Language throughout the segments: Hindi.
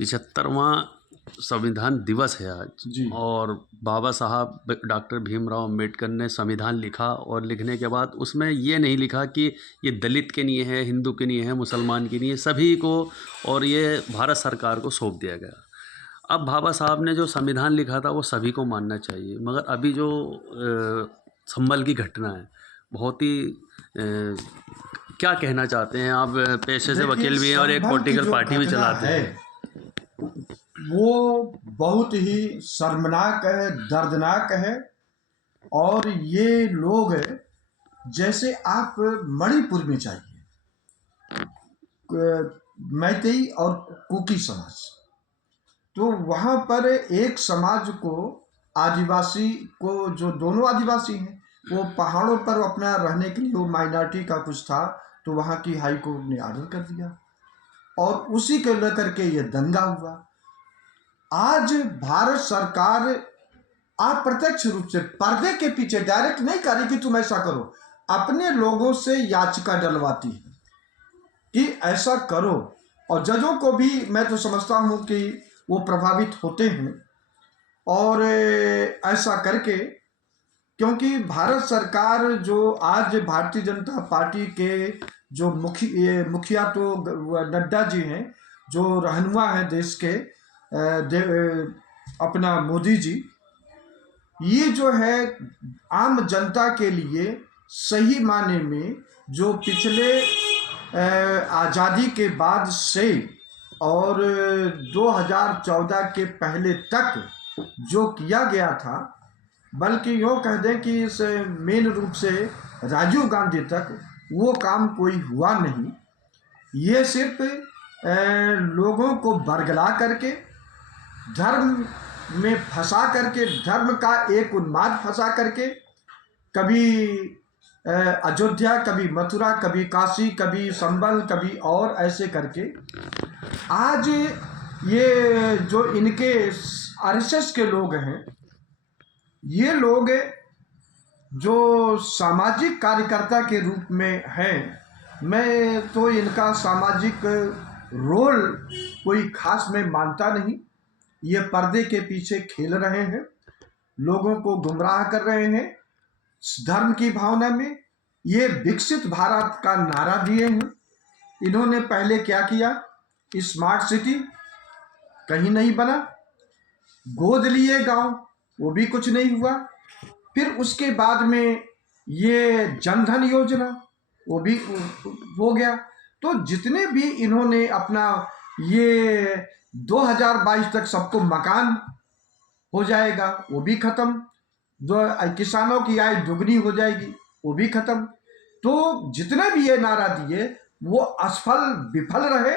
75वां संविधान दिवस है आज जी। और बाबा साहब डॉक्टर भीमराव अम्बेडकर ने संविधान लिखा और लिखने के बाद उसमें ये नहीं लिखा कि ये दलित के लिए है, हिंदू के लिए है, मुसलमान के लिए, सभी को, और ये भारत सरकार को सौंप दिया गया। अब बाबा साहब ने जो संविधान लिखा था वो सभी को मानना चाहिए, मगर अभी जो संभल की घटना है बहुत ही क्या कहना चाहते हैं आप? पेशे से वकील भी हैं और एक पॉलिटिकल पार्टी भी चलाते हैं। वो बहुत ही शर्मनाक है, दर्दनाक है। और ये लोग जैसे आप मणिपुर में जाइए, मैतेई और कुकी समाज, तो वहाँ पर एक समाज को, आदिवासी को, जो दोनों आदिवासी हैं, वो पहाड़ों पर अपना रहने के लिए वो माइनॉरिटी का कुछ था, तो वहाँ की हाई कोर्ट ने ऑर्डर कर दिया और उसी को लेकर के ये दंगा हुआ। आज भारत सरकार अप्रत्यक्ष रूप से पर्दे के पीछे, डायरेक्ट नहीं कर रही कि तुम ऐसा करो, अपने लोगों से याचिका डलवाती है कि ऐसा करो। और जजों को भी मैं तो समझता हूँ कि वो प्रभावित होते हैं और ऐसा करके, क्योंकि भारत सरकार जो आज भारतीय जनता पार्टी के जो मुखिया तो नड्डा जी हैं, जो रहनुमा हैं देश के, अपना मोदी जी, ये जो है आम जनता के लिए सही माने में जो पिछले आज़ादी के बाद से और 2014 के पहले तक जो किया गया था, बल्कि यूँ कह दें कि इस मेन रूप से राजीव गांधी तक वो काम कोई हुआ नहीं। ये सिर्फ लोगों को बरगला करके, धर्म में फंसा करके, धर्म का एक उन्माद फंसा करके, कभी अयोध्या, कभी मथुरा, कभी काशी, कभी संबल, कभी और ऐसे करके आज ये जो इनके आरएसएस के लोग हैं, ये लोग जो सामाजिक कार्यकर्ता के रूप में हैं, मैं तो इनका सामाजिक रोल कोई खास मैं मानता नहीं। ये पर्दे के पीछे खेल रहे हैं, लोगों को गुमराह कर रहे हैं धर्म की भावना में। ये विकसित भारत का नारा दिए हैं। इन्होंने पहले क्या किया? स्मार्ट सिटी कहीं नहीं बना, गोद लिए गांव, वो भी कुछ नहीं हुआ। फिर उसके बाद में ये जनधन योजना, वो भी हो गया। तो जितने भी इन्होंने अपना ये 2022 तक सबको मकान हो जाएगा, वो भी खत्म। जो किसानों की आय दुगनी हो जाएगी, वो भी खत्म। तो जितने भी ये नारा दिए वो असफल विफल रहे।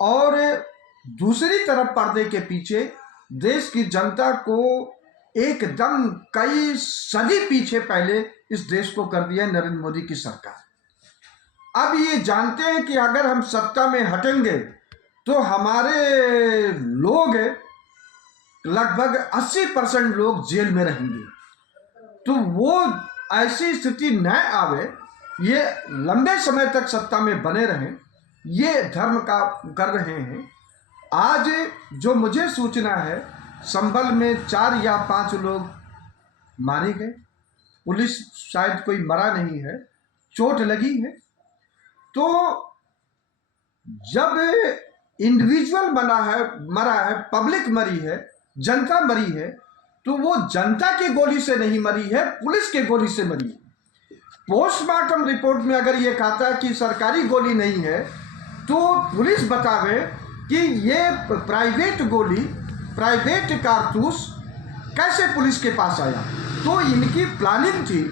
और दूसरी तरफ पर्दे के पीछे देश की जनता को एकदम कई सदी पीछे पहले इस देश को कर दिया नरेंद्र मोदी की सरकार। अब ये जानते हैं कि अगर हम सत्ता में हटेंगे तो हमारे लोग लगभग 80% लोग जेल में रहेंगे। तो वो ऐसी स्थिति न आवे, ये लंबे समय तक सत्ता में बने रहें, ये धर्म का कर रहे हैं। आज जो मुझे सूचना है, संभल में 4 या 5 लोग मारे गए, पुलिस शायद कोई मरा नहीं है, चोट लगी है। तो जब इंडिविजुअल मरा है, पब्लिक मरी है, जनता मरी है, तो वो जनता की गोली से नहीं मरी है, पुलिस के गोली से मरी है। पोस्टमार्टम रिपोर्ट में अगर ये कहता है कि सरकारी गोली नहीं है, तो पुलिस बतावे कि ये प्राइवेट गोली, प्राइवेट कारतूस कैसे पुलिस के पास आया। तो इनकी प्लानिंग थी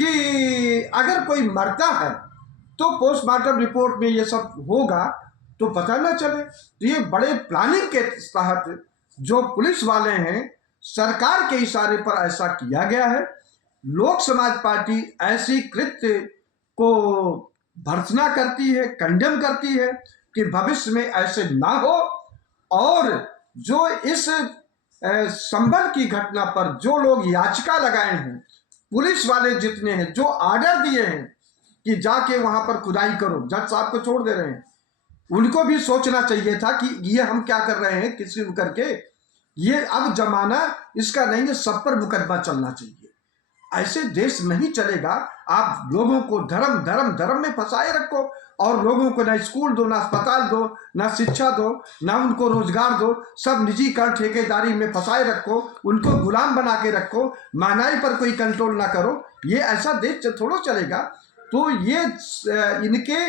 कि अगर कोई मरता है तो पोस्टमार्टम रिपोर्ट में ये सब होगा तो पता ना चले। तो ये बड़े प्लानिंग के तहत जो पुलिस वाले हैं, सरकार के इशारे पर ऐसा किया गया है। लोक समाज पार्टी ऐसी कृत्य को भर्त्सना करती है, कंडेम करती है कि भविष्य में ऐसे ना हो। और जो इस संबल की घटना पर जो लोग याचिका लगाए हैं, पुलिस वाले जितने हैं, जो ऑर्डर दिए हैं कि जाके वहां पर खुदाई करो, जज साहब को छोड़ दे रहे हैं, उनको भी सोचना चाहिए था कि ये हम क्या कर रहे हैं किसी को करके। ये अब जमाना इसका नहीं है, सब पर मुकदमा चलना चाहिए। ऐसे देश नहीं चलेगा। आप लोगों को धर्म धर्म धर्म में फंसाए रखो और लोगों को ना स्कूल दो, ना अस्पताल दो, ना शिक्षा दो, ना उनको रोजगार दो, सब निजीकरण ठेकेदारी में फंसाए रखो, उनको गुलाम बना के रखो, महंगाई पर कोई कंट्रोल ना करो। ये ऐसा देश थोड़ा चलेगा। तो ये इनके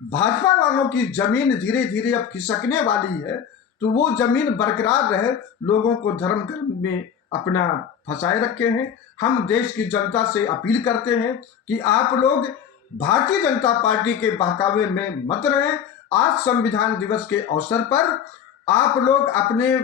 भाजपा वालों की जमीन धीरे धीरे अब खिसकने वाली है। तो वो जमीन बरकरार रहे, लोगों को धर्म कर्म में अपना फंसाए रखे हैं। हम देश की जनता से अपील करते हैं कि आप लोग भारतीय जनता पार्टी के बहकावे में मत रहें। आज संविधान दिवस के अवसर पर आप लोग अपने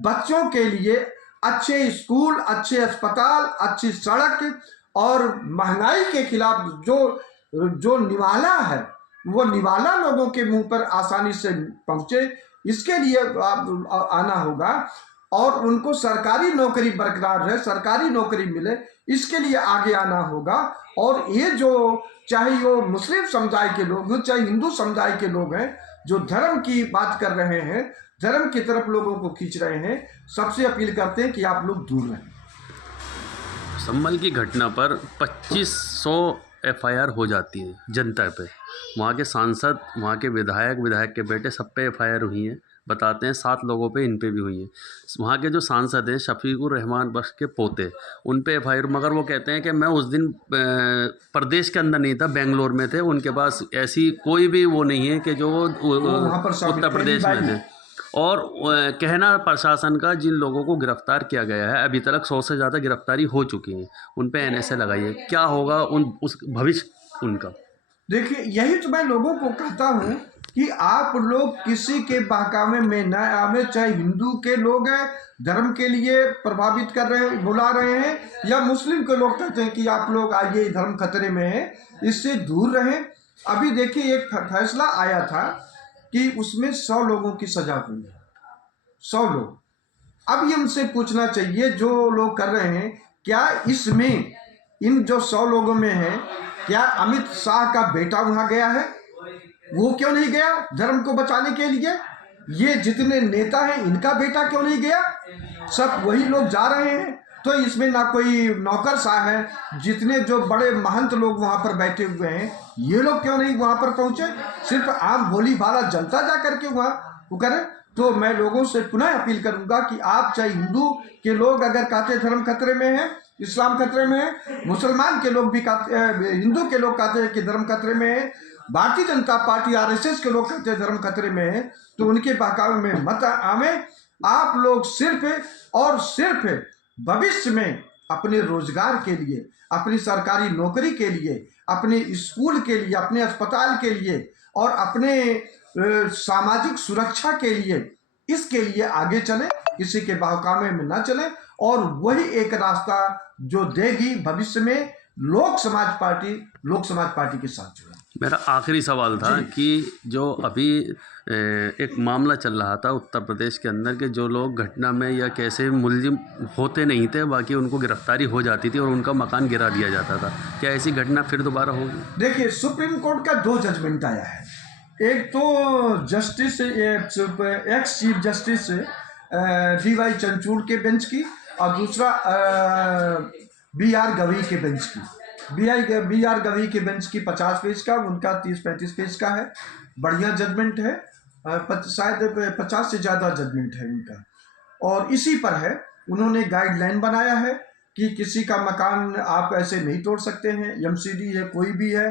बच्चों के लिए अच्छे स्कूल, अच्छे अस्पताल, अच्छी सड़क और महंगाई के खिलाफ जो निवाला है, वो निवाला लोगों के मुंह पर आसानी से पहुंचे, इसके लिए आना होगा। और उनको सरकारी नौकरी बरकरार रहे, सरकारी नौकरी मिले, इसके लिए आगे आना होगा। और ये जो चाहे वो मुस्लिम समुदाय के लोग हों, चाहे हिंदू समुदाय के लोग हैं, जो धर्म की बात कर रहे हैं, धर्म की तरफ लोगों को खींच रहे हैं, सबसे अपील करते हैं कि आप लोग दूर रहें। संभल की घटना पर 2500 एफआईआर हो जाती है जनता पे। वहाँ के सांसद, वहाँ के विधायक के बेटे, सब पे एफआईआर हुई हैं। बताते हैं 7 लोगों पे इन पे भी हुई हैं। वहाँ के जो सांसद हैं शफीकुर रहमान बख्श के पोते, उन पे एफआईआर, मगर वो कहते हैं कि मैं उस दिन प्रदेश के अंदर नहीं था, बेंगलोर में थे। उनके पास ऐसी कोई भी वो नहीं है कि जो उत्तर प्रदेश में थे। और कहना प्रशासन का, जिन लोगों को गिरफ्तार किया गया है, अभी तक 100 से ज़्यादा गिरफ्तारी हो चुकी हैं, उन पे एनएसए लगाई है। क्या होगा उस भविष्य उनका? देखिए, यही तो मैं लोगों को कहता हूँ कि आप लोग किसी के बहकावे में न आवे। चाहे हिंदू के लोग हैं, धर्म के लिए प्रभावित कर रहे हैं, बुला रहे हैं, या मुस्लिम के लोग कहते हैं कि आप लोग आइए, धर्म खतरे में है, इससे दूर रहें। अभी देखिए, एक फैसला आया था कि उसमें 100 लोगों की सजा हुई है, 100 लोग। अब ये उनसे पूछना चाहिए जो लोग कर रहे हैं, क्या इसमें इन जो 100 लोगों में है, क्या अमित शाह का बेटा वहां गया है? वो क्यों नहीं गया धर्म को बचाने के लिए? ये जितने नेता हैं, इनका बेटा क्यों नहीं गया? सब वही लोग जा रहे हैं। तो इसमें ना कोई नौकरशाह है। जितने जो बड़े महंत लोग वहां पर बैठे हुए हैं, ये लोग क्यों नहीं वहां पर पहुंचे? सिर्फ आम भोली भाला जनता जा करके वहां वो करे। तो मैं लोगों से पुनः अपील करूंगा कि आप, चाहे हिंदू के लोग अगर कहते धर्म खतरे में है, इस्लाम खतरे में है, मुसलमान के लोग भी कहते, हिंदू के लोग कहते हैं कि धर्म खतरे में है, भारतीय जनता पार्टी आरएसएस के लोग कहते हैं धर्म खतरे में है, तो उनके बहकावे में मत आवे। आप लोग सिर्फ और सिर्फ भविष्य में अपने रोजगार के लिए, अपनी सरकारी नौकरी के लिए, अपने स्कूल के लिए, अपने अस्पताल के लिए और अपने सामाजिक सुरक्षा के लिए, इसके लिए आगे चले, किसी के बहकावे में ना चले। और वही एक रास्ता जो देगी भविष्य में लोक समाज पार्टी के साथ जुड़े। मेरा आखिरी सवाल था कि जो अभी एक मामला चल रहा था उत्तर प्रदेश के अंदर के जो लोग घटना में या कैसे मुलजिम होते नहीं थे, बाकी उनको गिरफ्तारी हो जाती थी और उनका मकान गिरा दिया जाता था, क्या ऐसी घटना फिर दोबारा होगी? देखिए, सुप्रीम कोर्ट का 2 जजमेंट आया है। एक तो justice ex chief justice DY Chandrachud के बेंच की, और दूसरा BR गवई के बेंच की। BR गवई के बेंच की 50 पेज का, उनका 30-35 पेज का है। बढ़िया जजमेंट है, शायद 50 से ज़्यादा जजमेंट है उनका। और इसी पर है, उन्होंने गाइडलाइन बनाया है कि किसी का मकान आप ऐसे नहीं तोड़ सकते हैं। MCD है, कोई भी है,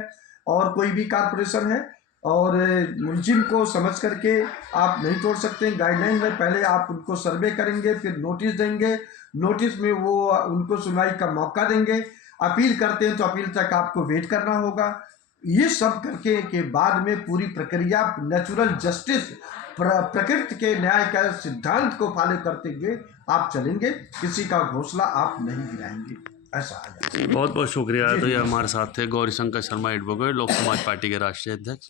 और कोई भी कारपोरेशन है, और मुलजिम को समझ करके आप नहीं तोड़ सकते। गाइडलाइन में पहले आप उनको सर्वे करेंगे, फिर नोटिस देंगे, नोटिस में वो उनको सुनवाई का मौका देंगे। अपील करते हैं तो अपील तक आपको वेट करना होगा। ये सब करके के बाद में पूरी प्रक्रिया नेचुरल जस्टिस, प्रकृति के न्याय का सिद्धांत को फॉलो करते हुए आप चलेंगे। किसी का घोंसला आप नहीं गिराएंगे, ऐसा आ जाए। बहुत बहुत शुक्रिया। तो ये हमारे साथ थे गौरी शंकर शर्मा एडवोकेट, लोक समाज पार्टी के राष्ट्रीय अध्यक्ष।